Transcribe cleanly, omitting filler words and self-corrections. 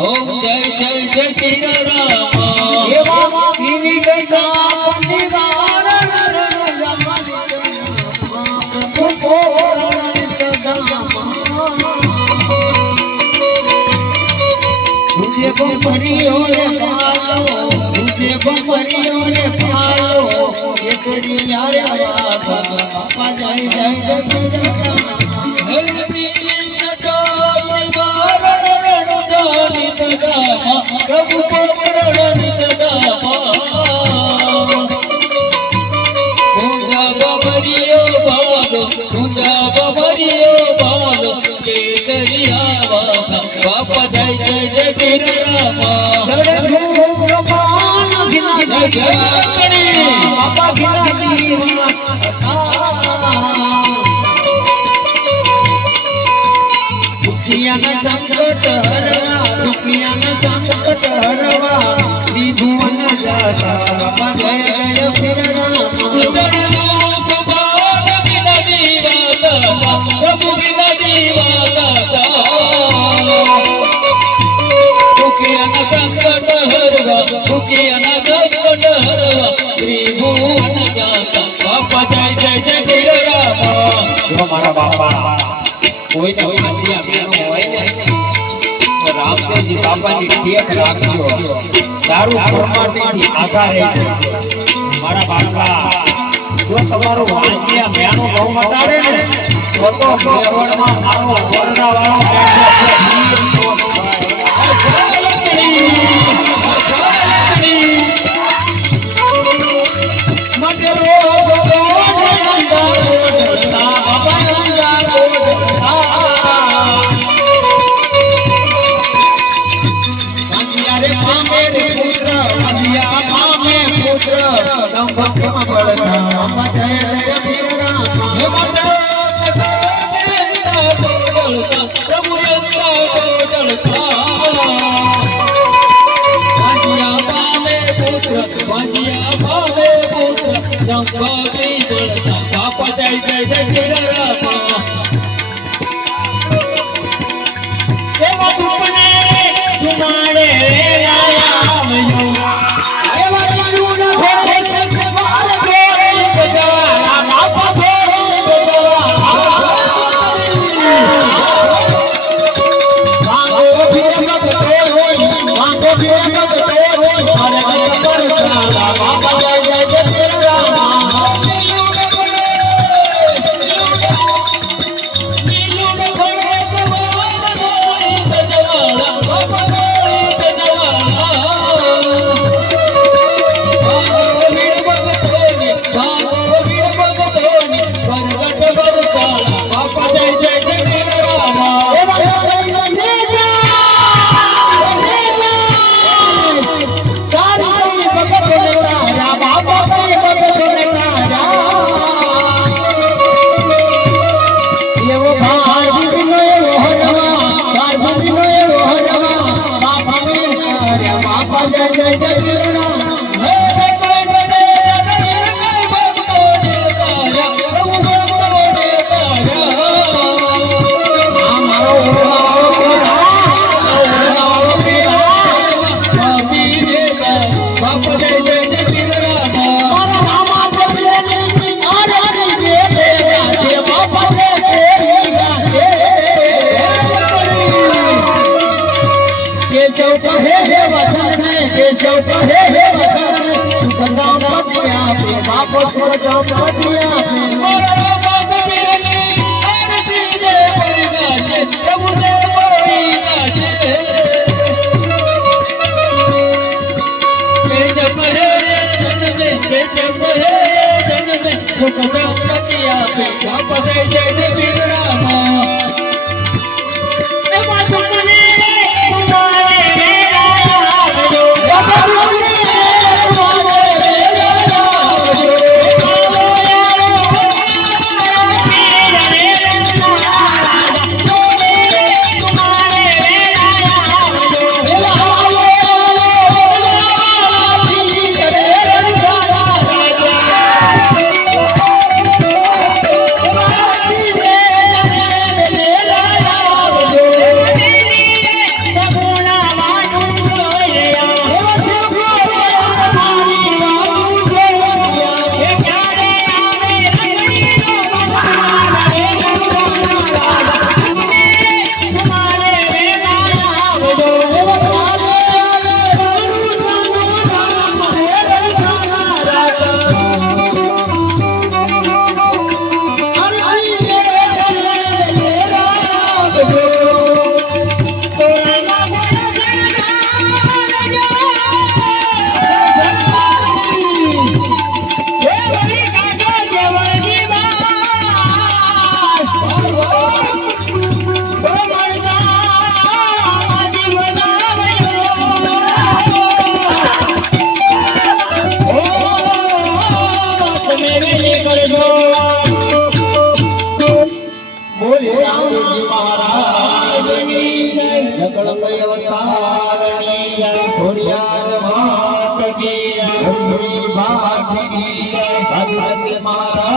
ઓમ જય જય જય શ્રી રામ એવા પીવી ગઈ કાપની વાર मुझे बमरियों ने पालो मुझे बमरियों ने पालो ये तेरी यार आवाज पापा जाए जाए હરતી નટાની વારણ રણદાની તગામા પ્રભુ પકડની તગામા ઊંધા બબરિયો બાલો ઊંધા બબરિયો બાલો કે દરિયા બાપા જય જય જય શ્રી રામ બાપા ગિરાજી રૂપિયાના સંકટ હરવા રૂપિયાના સંકટ હરવા વિભુવન જાતા બાપા જય જય શ્રી રામ પ્રભુ વિના જીવા દુખિયાના સંકટ હરવા દુખિયાના સંકટ હરવા ત્રિભુવન જાતા બાપા જય જય જય શ્રી રામ મારા બાપા કોઈને આજી આપેલો હોય ને તો રામદેવજી બાપાની ટેક રાખજો તારું પરમાર્થથી આધાર રહેજો મારા બાપા જો તમારો વાંજિયા મેનો બહુ મટાડે ને તો કેવળમાં મારો વરડા વાળો બાપા જય જય જય શ્રી રામ એવા તુમને તુમારે રામજી મહારાજની જય જગદંબે અવતારની જય ખોડિયાર માત કી જય, હરિ ભાગની જય, ભગવતી મહારાજ